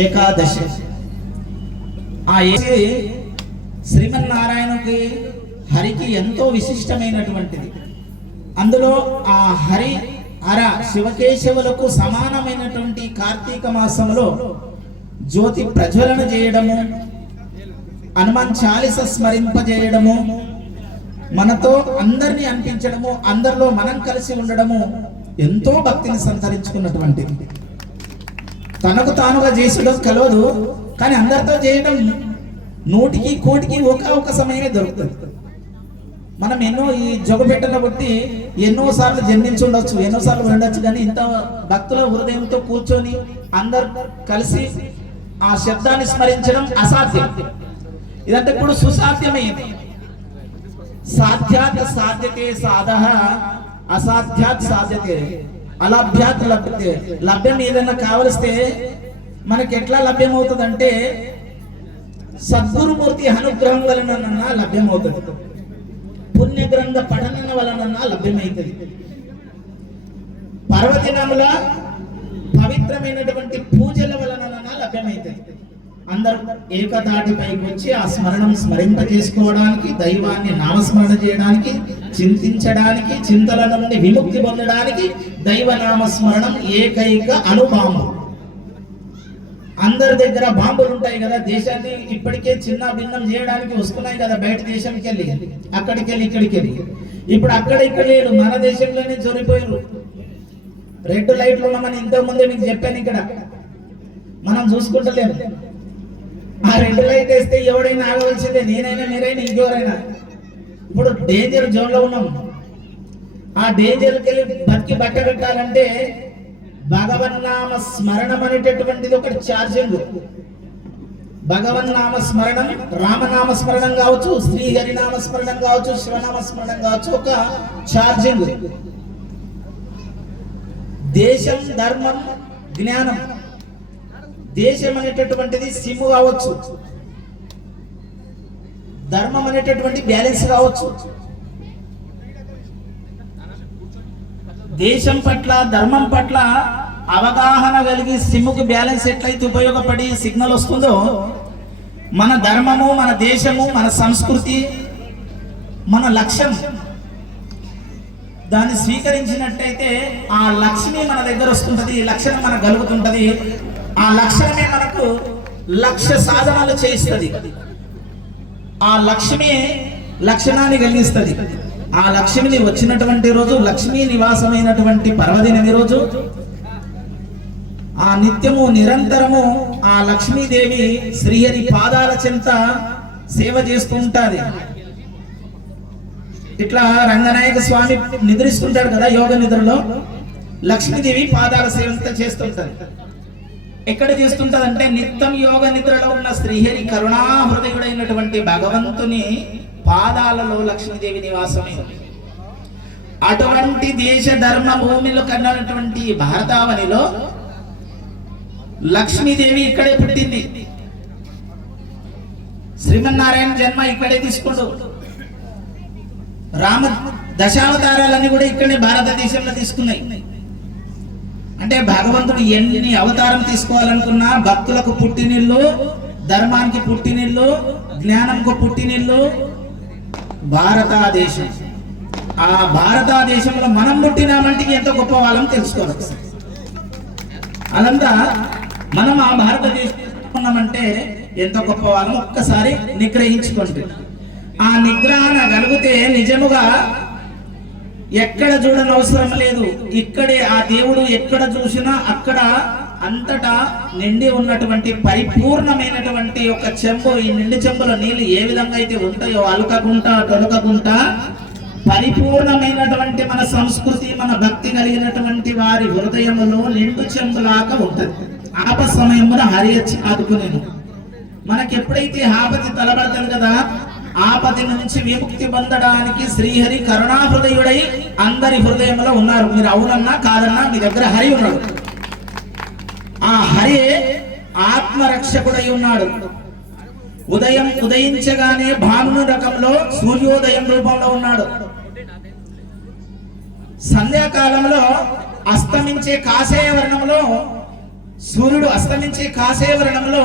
ఏకాదశి. ఆ ఏ శ్రీమన్నారాయణకి హరికి ఎంతో విశిష్టమైనటువంటిది. అందులో ఆ హరి అర శివకేశవులకు సమానమైనటువంటి కార్తీక మాసంలో జ్యోతి ప్రజ్వలన చేయడము హనుమాన్ చాలీస స్మరింపజేయడము మనతో అందరినీ అనిపించడము అందరిలో మనం కలిసి ఉండడము ఎంతో భక్తిని సంతరించుకున్నటువంటిది. తనకు తానుగా చేసడం కలవదు కానీ అందరితో చేయడం నూటికి కోటికి ఒక ఒక సమయమే దొరుకుతుంది. మనం ఎన్నో ఈ జగపెట్టలో బట్టి ఎన్నో సార్లు జన్మించి ఉండొచ్చు ఎన్నో సార్లు ఉండొచ్చు కానీ ఇంత భక్తుల హృదయంతో కూర్చొని అందరు కలిసి ఆ శబ్దాన్ని స్మరించడం అసాధ్యం. ఇదంటే ఇప్పుడు సుసాధ్యమైంది. సాధ్యాత్ సాధ్యతే సాధ అసాధ్యాత్ సాధ్యతే. అలభ్యాత్ లభ్యతే. లభ్యం ఏదైనా కావలిస్తే మనకి ఎట్లా లభ్యం అవుతుందంటే సద్గురుమూర్తి అనుగ్రహం వలన లభ్యమవుతుంది. పుణ్య గ్రంథ పఠనం వలన లభ్యమవుతుంది పర్వదినముల పవిత్రమైనటువంటి పూజల వలన లభ్యమవుతుంది అందరూ ఏకతాటి పైకి వచ్చి ఆ స్మరణం స్మరింప చేసుకోవడానికి దైవాన్ని నామస్మరణ చేయడానికి చింతించడానికి చింతల నుండి విముక్తి పొందడానికి దైవ నామస్మరణం ఏకైక అనుభావం అందరి దగ్గర బాంబులు ఉంటాయి కదా దేశాన్ని ఇప్పటికే చిన్న భిన్నం చేయడానికి వస్తున్నాయి కదా బయట దేశంకి వెళ్ళి అక్కడికి వెళ్ళి ఇక్కడికి వెళ్ళి ఇప్పుడు అక్కడ ఇక్కడ లేడు మన దేశంలోనే చొరిపోయారు రెడ్ లైట్లు ఉన్నామని ఇంతకుముందే మీకు చెప్పాను ఇక్కడ. మనం చూసుకుంటలేము. ఆ రెడ్ అయితే ఎవడైనా ఆగవలసిందే. నేనైనా మీరైనా ఇంకెవరైనా. ఇప్పుడు డేంజర్ జోన్లో ఉన్నాం. ఆ డేంజర్కి వెళ్ళి బతికి బట్ట పెట్టాలంటే భగవన్నామ స్మరణం అనేటటువంటిది ఒకటి ఛార్జింగ్ భగవన్నామ స్మరణం రామనామ స్మరణం కావచ్చు శ్రీహరి నామ స్మరణం కావచ్చు శివనామ స్మరణం కావచ్చు ఒక ఛార్జింగ్ దేశం ధర్మం జ్ఞానం దేశం అనేటటువంటిది సిమ్ కావచ్చు. ధర్మం అనేటటువంటి బ్యాలెన్స్ కావచ్చు. దేశం పట్ల ధర్మం పట్ల అవగాహన కలిగి సిమ్కు బ్యాలెన్స్ ఎట్లయితే ఉపయోగపడి సిగ్నల్ వస్తుందో మన ధర్మము మన దేశము మన సంస్కృతి మన లక్ష్యం దాన్ని స్వీకరించినట్టయితే ఆ లక్ష్మి మన దగ్గర వస్తుంటది లక్షణం మనకు కలుగుతుంటది. ఆ లక్షణమే మనకు లక్ష్య సాధనలు చేయిస్తుంది. ఆ లక్ష్మి లక్షణాన్ని కలిగిస్తుంది. ఆ లక్ష్మిని వచ్చినటువంటి రోజు లక్ష్మీ నివాసమైనటువంటి పర్వదినమి రోజు ఆ నిత్యము నిరంతరము ఆ లక్ష్మీదేవి శ్రీహరి పాదాల చెంత సేవ చేస్తూ ఉంటాది. ఇట్లా రంగనాయక స్వామి నిద్రిస్తుంటాడు కదా యోగ నిద్రలో లక్ష్మీదేవి పాదాల సేవంతా చేస్తుంటది ఎక్కడ చేస్తుంటదంటే నిత్యం యోగ నిద్రలో ఉన్న శ్రీహరి కరుణాహృదయుడైనటువంటి భగవంతుని పాదాలలో లక్ష్మీదేవి నివాసమే. ఉంది. అటువంటి దేశ ధర్మ భూమిలో కన్నటువంటి భారతావనిలో లక్ష్మీదేవి ఇక్కడే పుట్టింది. శ్రీమన్నారాయణ జన్మ ఇక్కడే తీసుకుంటూ రామ దశావతారాలన్నీ కూడా ఇక్కడే భారతదేశంలో తీసుకున్నాయి. అంటే భగవంతుడు ఎన్ని అవతారం తీసుకోవాలనుకున్నా భక్తులకు పుట్టినిల్లు ధర్మానికి పుట్టినిల్లు జ్ఞానంకు పుట్టినిల్లు. భారతదేశం. ఆ భారతదేశంలో మనం పుట్టినామంటే ఎంత గొప్ప వాళ్ళని తెలుసుకోవచ్చు అదంతా మనం ఆ భారతదేశం ఎంత గొప్ప వాళ్ళం ఒక్కసారి నిగ్రహించుకోండి. ఆ నిగ్రహణ కలిగితే నిజముగా ఎక్కడ చూడనవసరం లేదు. ఇక్కడే ఆ దేవుడు ఎక్కడ చూసినా అక్కడ అంతటా నిండి ఉన్నటువంటి పరిపూర్ణమైనటువంటి ఒక చెంబు ఈ నిండి చెంబులో నీళ్ళు ఏ విధంగా అయితే ఉంటాయో అలకగుంట తొలకగుంట పరిపూర్ణమైనటువంటి మన సంస్కృతి మన భక్తి కలిగినటువంటి వారి హృదయములో నిండు చెంబులాగా ఉంటుంది. ఆప సమయమున హరియచ్చి ఆదుకునేను. మనకి ఎప్పుడైతే ఆపతి తలబడతాను కదా ఆపతి నుంచి విముక్తి పొందడానికి శ్రీహరి కరుణా హృదయుడై అందరి హృదయంలో ఉన్నారు. మీరు అవునన్నా కాదన్నా మీ దగ్గర హరి ఉన్నాడు. ఆ హరి ఆత్మరక్షకుడై ఉన్నాడు. ఉదయం ఉదయించగానే భాను రకంలో సూర్యోదయం రూపంలో ఉన్నాడు. సంధ్యాకాలంలో అస్తమించే కాషాయ వర్ణంలో సూర్యుడు అస్తమించే కాసేవరణంలో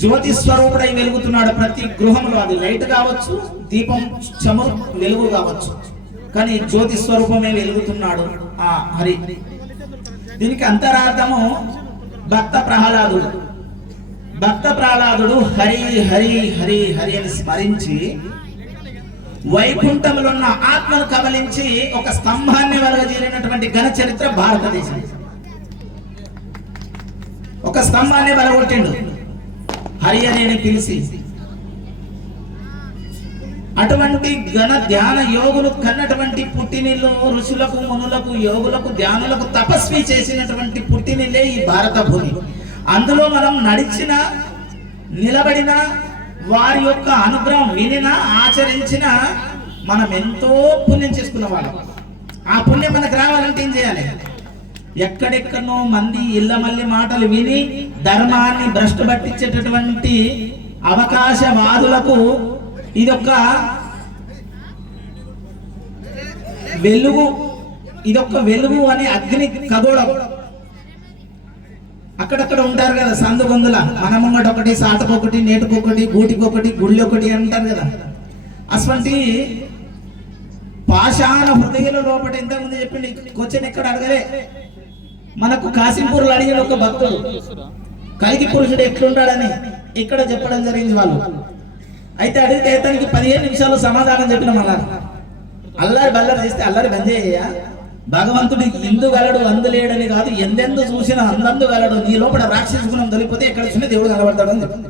జ్యోతి స్వరూపుడై వెలుగుతున్నాడు ప్రతి గృహంలో అది లైట్ కావచ్చు దీపం చమురు వెలుగు కావచ్చు. కానీ జ్యోతి స్వరూపమే వెలుగుతున్నాడు ఆ హరి. దీనికి అంతరార్థము భక్త ప్రహ్లాదుడు. భక్త ప్రహ్లాదుడు హరి హరి హరి హరి అని స్మరించి వైకుంఠంలో ఉన్న ఆత్మను కబలించి ఒక స్తంభాన్ని వలగజేరినటువంటి ఘన చరిత్ర భారతదేశం. ఒక స్తంభాన్ని వెలగొట్టిండు. హరి అని పిలిచి అటువంటి ఘన ధ్యాన యోగులు కన్నటువంటి పుట్టినిల్లు ఋషులకు మునులకు యోగులకు ధ్యానులకు తపస్వి చేసినటువంటి పుట్టినిల్లే ఈ భారత భూమి. అందులో మనం నడిచిన నిలబడిన వారి యొక్క అనుగ్రహం వినిన ఆచరించిన మనం ఎంతో పుణ్యం చేసుకున్న వాళ్ళం. ఆ పుణ్యం మనకు రావాలంటే ఏం చేయాలి? ఎక్కడెక్కడనో మంది ఇళ్ళ మల్లి మాటలు విని ధర్మాన్ని భ్రష్టు పట్టించేటటువంటి అవకాశవాదులకు ఇదొక వెలుగు ఇదొక వెలుగు అనే అగ్ని ఖగోళం అక్కడక్కడ ఉంటారు కదా సందు గొందుల మన ముంగట ఒకటి సాటకొకటి నేటుకొకటి గూటికొకటి గుళ్ళొకటి ఒకటి అంటారు కదా. అటువంటి పాషాణ హృదయాల లోపల ఎంతమంది చెప్పింది క్వశ్చన్ ఎక్కడ అడగలే? మనకు కాశీపూర్లు అడిగిన ఒక భక్తుడు కలిగి పురుషుడు ఎట్లుంటాడని ఇక్కడ చెప్పడం జరిగింది వాళ్ళు. అయితే అడిగితే తనకి పదిహేను నిమిషాలు సమాధానం చెప్పిన మళ్ళా అల్లరి బల్లరి చేస్తే అల్లరి బంజేయ భగవంతుడు ఇందు గలడు అందులేడని కాదు ఎందెందు చూసినా అందందు గలడు నీ లోపల రాక్షస గుణం దొరికిపోతే ఎక్కడ చూసినా దేవుడు కనబడతాడు అని చెప్పింది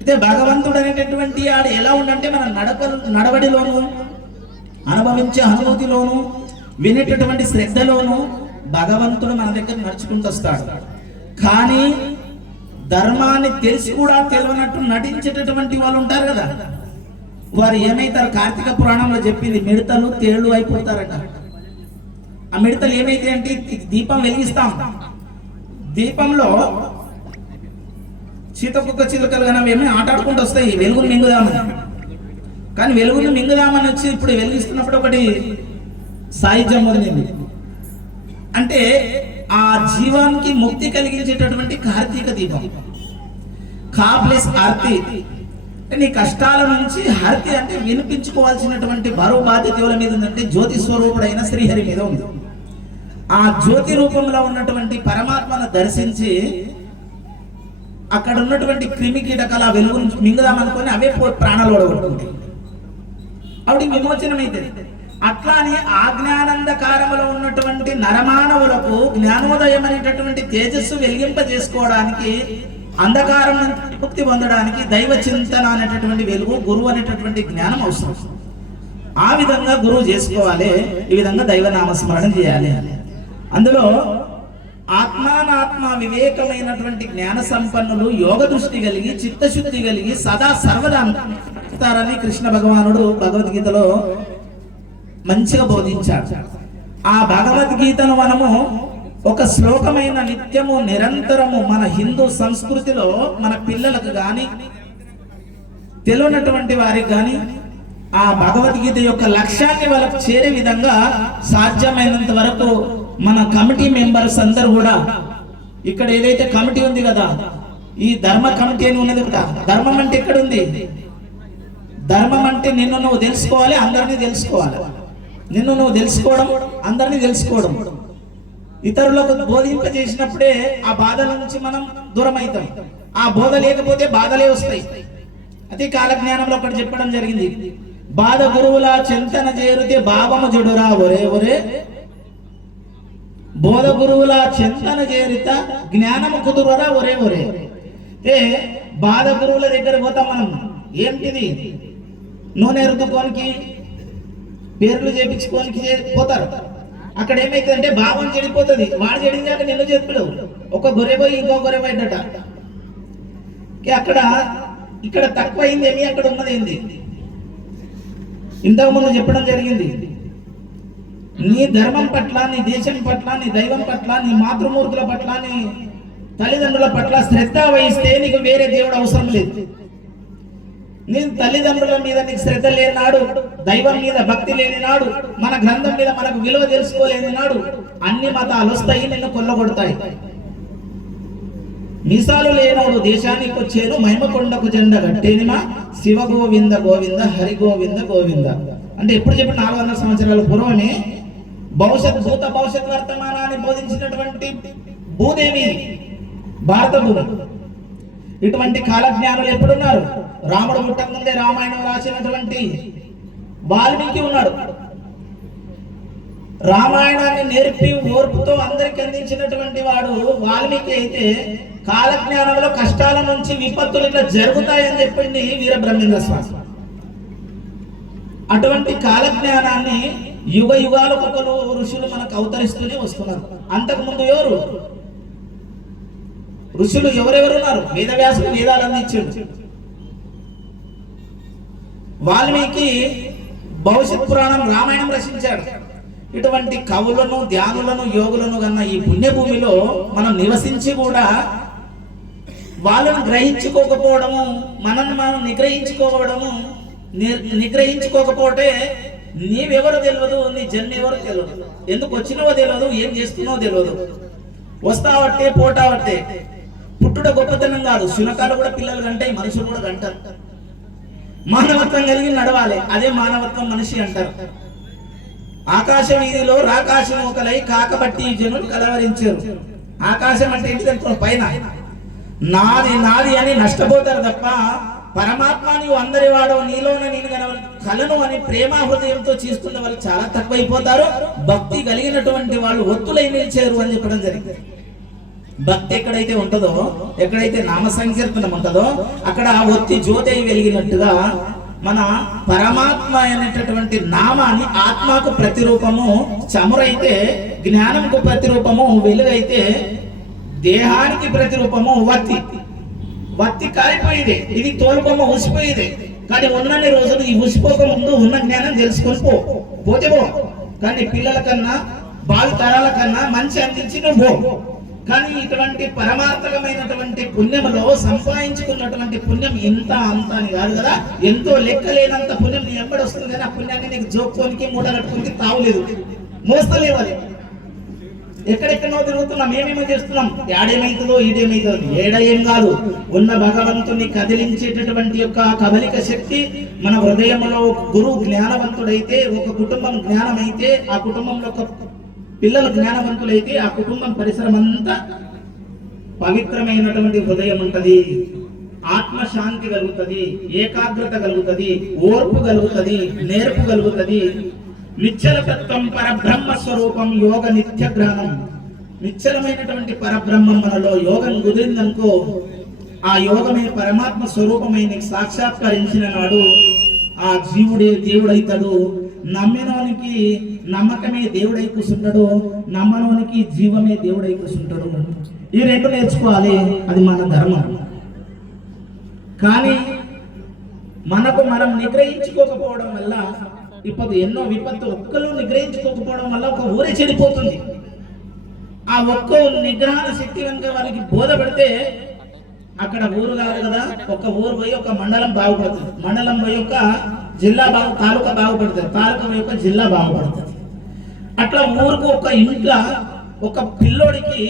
అయితే భగవంతుడు అనేటటువంటి ఆడు ఎలా ఉండంటే మన నడక నడవడిలోను అనుభవించే అనుభూతిలోను వినేటటువంటి శ్రద్ధలోను భగవంతుడు మన దగ్గర నడుచుకుంటూ వస్తాడు. కానీ ధర్మాన్ని తెలిసి కూడా తెలియనట్టు నటించేటటువంటి వాళ్ళు ఉంటారు కదా. వారు ఏమైతారు? కార్తీక పురాణంలో చెప్పింది మిడతలు తేళ్ళు అయిపోతారట. ఆ మిడతలు ఏమైతే అంటే దీపం వెలిగిస్తాం. దీపంలో చీతకుక్క చిలుకలు కానీ ఏమైనా ఆటాడుకుంటూ వస్తాయి. వెలుగును మింగుదామని. కానీ వెలుగును మింగుదామని వచ్చి ఇప్పుడు వెలిగిస్తున్నప్పుడు ఒకటి సాయుధ్యం వదిలింది అంటే ఆ జీవానికి ముక్తి కలిగించేటటువంటి కార్తీక దీపం. కా ప్లస్ ఆర్తి నీ కష్టాల నుంచి హారతి అంటే వినిపించుకోవాల్సినటువంటి బరువు బాధ్యత ఎవరి మీద ఉందంటే జ్యోతి స్వరూపుడైన శ్రీహరి మీద ఉంది. ఆ జ్యోతి రూపంలో ఉన్నటువంటి పరమాత్మను దర్శించి అక్కడ ఉన్నటువంటి క్రిమి కీటకాల వెలుగు మింగుదామనుకొని అవే ప్రాణాలు ఓడగొట్టుకుంటాయి. ఆవిడ విమోచనం అయితే అట్లానే ఆజ్ఞానందకారములో ఉన్నటువంటి నరమానవులకు జ్ఞానోదయం అనేటటువంటి తేజస్సు వెలిగింపజేసుకోవడానికి అంధకారం ముక్తి పొందడానికి దైవ చింతన అనేటటువంటి వెలుగు గురువు అనేటటువంటి జ్ఞానం అవసరం. ఆ విధంగా గురువు చేసుకోవాలి ఈ విధంగా దైవనామస్మరణ చేయాలి. అందులో ఆత్మానాత్మ వివేకమైనటువంటి జ్ఞాన సంపన్నులు యోగ దృష్టి కలిగి చిత్తశుద్ధి కలిగి సదా సర్వదా ఉంటారని కృష్ణ భగవానుడు భగవద్గీతలో మంచిగా బోధించాడు ఆ భగవద్గీతను మనము ఒక శ్లోకమైన నిత్యము నిరంతరము మన హిందూ సంస్కృతిలో మన పిల్లలకు గాని తెలియనటువంటి వారికి గాని ఆ భగవద్గీత యొక్క లక్ష్యాన్ని వాళ్ళకు చేరే విధంగా సాధ్యమైనంత వరకు మన కమిటీ మెంబర్స్ అందరూ కూడా ఇక్కడ ఏదైతే కమిటీ ఉంది కదా ఈ ధర్మ కమిటీ అని ఉన్నది కదా ధర్మం అంటే ఎక్కడుంది? ధర్మం అంటే నిన్ను నువ్వు తెలుసుకోవాలి అందరినీ తెలుసుకోవాలి. నిన్ను నువ్వు తెలుసుకోవడం అందరినీ తెలుసుకోవడం. ఇతరులకు బోధింపజేసినప్పుడే ఆ బాధల నుంచి మనం దూరం అవుతాం ఆ బోధ లేకపోతే బాధలే వస్తాయి. అదే కాలజ్ఞానంలో ఒకటి చెప్పడం జరిగింది. బాధ గురువుల చింతన చేరితే భావము జడురా ఒరే ఒరే. బోధ గురువుల చింతన చేరిత జ్ఞానము కుదురరా ఒరే ఒరే. ఏ బాధ గురువుల దగ్గర పోతాం మనం. ఏంటిది? నూనె రుద్దుకోనికి పేర్లు చేపించుకోనికి పోతారు. అక్కడ ఏమైతుందంటే భావం చెడిపోతుంది. వాడు చెడిందాక నిన్ను చెప్పడు ఒక గొర్రె పోయి ఇంకో గొర్రె పోయిందట. అక్కడ ఇక్కడ తక్కువ అయింది ఏమి? అక్కడ ఉన్నది ఏంది ఇంతకు ముందు చెప్పడం జరిగింది. నీ ధర్మం పట్ల నీ దేశం పట్ల నీ దైవం పట్ల నీ మాతృమూర్తుల పట్ల నీ తల్లిదండ్రుల పట్ల శ్రద్ధ వహిస్తే నీకు వేరే దేవుడు అవసరం లేదు. నేను తల్లిదండ్రుల మీద నీకు శ్రద్ధ లేని నాడు దైవం మీద భక్తి లేని నాడు మన గ్రంథం మీద మనకు విలువ తెలుసుకోలేని నాడు అన్ని మతాలు వస్తాయి నిన్ను కొల్లగొడతాయి. మీసాలు లేనోడు దేశానికి వచ్చేను మహిమకొండకు జెండ గట్టేనిమా శివ గోవింద గోవింద హరి గోవింద గోవింద. అంటే ఎప్పుడు చెప్పిన నాలుగు వందల సంవత్సరాల పూర్వమే భవిష్యత్ భూత భవిష్యత్ వర్తమానాన్ని బోధించినటువంటి భూదేవి భారత భూమి ఇటువంటి కాలజ్ఞానులు ఎప్పుడున్నారు? రాముడు పుట్టక ముందే రామాయణం రాసినటువంటి వాల్మీకి ఉన్నాడు. రామాయణాన్ని నేర్పి ఓర్పుతో అందరికి అందించినటువంటి వాడు వాల్మీకి అయితే కాలజ్ఞానంలో కష్టాల నుంచి విపత్తులు ఇట్లా జరుగుతాయని చెప్పింది వీరబ్రహ్మేంద్ర స్వామి. అటువంటి కాలజ్ఞానాన్ని యుగ యుగాలకు ఒకరు ఋషులు మనకు అవతరిస్తూనే వస్తున్నారు. అంతకుముందు ఎవరు? ఋషులు ఎవరెవరు ఉన్నారు వేదవ్యాసుడు వేదాలు అందించాడు. వాల్మీకి భవిష్యత్ పురాణం రామాయణం రచించాడు. ఇటువంటి కవులను ధ్యానులను యోగులను కన్నా ఈ పుణ్యభూమిలో మనం నివసించి కూడా వాళ్ళను గ్రహించుకోకపోవడము మనల్ని మనం నిగ్రహించుకోవడము నిగ్రహించుకోకపోతే నీవెవరో తెలియదు నీ జన్మ ఎవరో తెలియదు ఎందుకు వచ్చినవో తెలియదు ఏం చేస్తున్నావో తెలియదు వస్తావట్టే పోటావట్టే పుట్టుట గొప్పతనం కాదు. శునకాలు కూడా పిల్లలు కంటాయి మనుషులు కూడా కంటారు. మానవత్వం కలిగి నడవాలి. అదే మానవత్వం మనిషి అంటారు. ఆకాశ వీధిలో రాకాశం ఒకలై కాకబట్టి జనులు కలవరించారు. ఆకాశం అంటే ఏంటి అనుకో పైన. నాది నాది అని నష్టపోతారు తప్ప పరమాత్మ నీవు అందరి వాడవు నీలోనే నేను కనవ కలను అని ప్రేమ హృదయంతో చేస్తున్న వాళ్ళు చాలా తక్కువైపోతారు. భక్తి కలిగినటువంటి వాళ్ళు ఒత్తులై నిలిచారు అని చెప్పడం జరిగింది. భక్తి ఎక్కడైతే ఉంటుందో ఎక్కడైతే నామ సంకీర్తనం ఉంటుందో అక్కడ ఒత్తి జ్యోతి వెలిగినట్టుగా మన పరమాత్మ అనేటటువంటి నామాన్ని ఆత్మకు ప్రతిరూపము చమురైతే జ్ఞానంకు ప్రతిరూపము వెలుగైతే దేహానికి ప్రతిరూపము వత్తి. వత్తి కాలిపోయేది ఇది తోలుబొమ్మ ఊసిపోయేది కానీ ఉన్నన్ని రోజులు ఈ ఊసిపోక ముందు ఉన్న జ్ఞానం తెలుసుకొని పో. పోతే పో. కానీ పిల్లల కన్నా భావి తరాల కన్నా మంచి అందించి నువ్వు పో. కానీ ఇటువంటి పరమార్థకమైనటువంటి పుణ్యములో సంపాదించుకున్నటువంటి పుణ్యం ఇంత అంత అని కాదు కదా? ఎంతో లెక్క లేనంత పుణ్యం నీ ఎంబడి వస్తుంది కానీ ఆ పుణ్యాన్ని నీకు జోక్కోనికి మూట తావులేదు మోస్తలేవు అది ఎక్కడెక్కడో తిరుగుతున్నాం ఏమేమో చేస్తున్నాం. ఏడేమైతుందో ఈడేమైతుందో ఏడ ఏం కాదు. ఉన్న భగవంతుని కదిలించేటటువంటి యొక్క కదలిక శక్తి మన హృదయంలో గురువు జ్ఞానవంతుడైతే ఒక కుటుంబం జ్ఞానమైతే ఆ కుటుంబంలో ఒక పిల్లలు జ్ఞానవంతులైతే ఆ కుటుంబం పరిసరం అంతా పవిత్రమైనటువంటి హృదయం ఉంటుంది. ఆత్మశాంతి కలుగుతుంది ఏకాగ్రత కలుగుతుంది ఓర్పు కలుగుతుంది నేర్పు కలుగుతుంది. నిశ్చలతత్వం పరబ్రహ్మ స్వరూపం యోగ నిత్య జ్ఞానం. నిశ్చలమైనటువంటి పరబ్రహ్మం మనలో యోగం కుదిరిందనుకో ఆ యోగమే పరమాత్మ స్వరూపమై నీకు సాక్షాత్కరించిన నాడు ఆ జీవుడే దేవుడైతాడు. నమ్మినోనికి నమ్మకమే దేవుడై కూర్చుంటాడు నమ్మలోనికి జీవమే దేవుడై కూర్చుంటాడు ఈ రెండు నేర్చుకోవాలి అది మన ధర్మం. కానీ మనకు మనం నిగ్రహించుకోకపోవడం వల్ల ఇప్పుడు ఎన్నో విపత్తు ఒక్కరు నిగ్రహించుకోకపోవడం వల్ల ఒక ఊరే చెడిపోతుంది. ఆ ఒక్క నిగ్రహణ శక్తి కనుక వాళ్ళకి బోధపడితే అక్కడ ఊరు కాదు కదా ఒక ఊరు పోయి ఒక మండలం బాగుపడుతుంది. మండలం పోయి ఒక జిల్లా బాగు తాలూకా బాగుపడుతుంది. తాలూకా పోయి ఒక జిల్లా బాగుపడుతుంది. అట్లా ఊరుకు ఒక ఇంట్లో ఒక పిల్లోడికి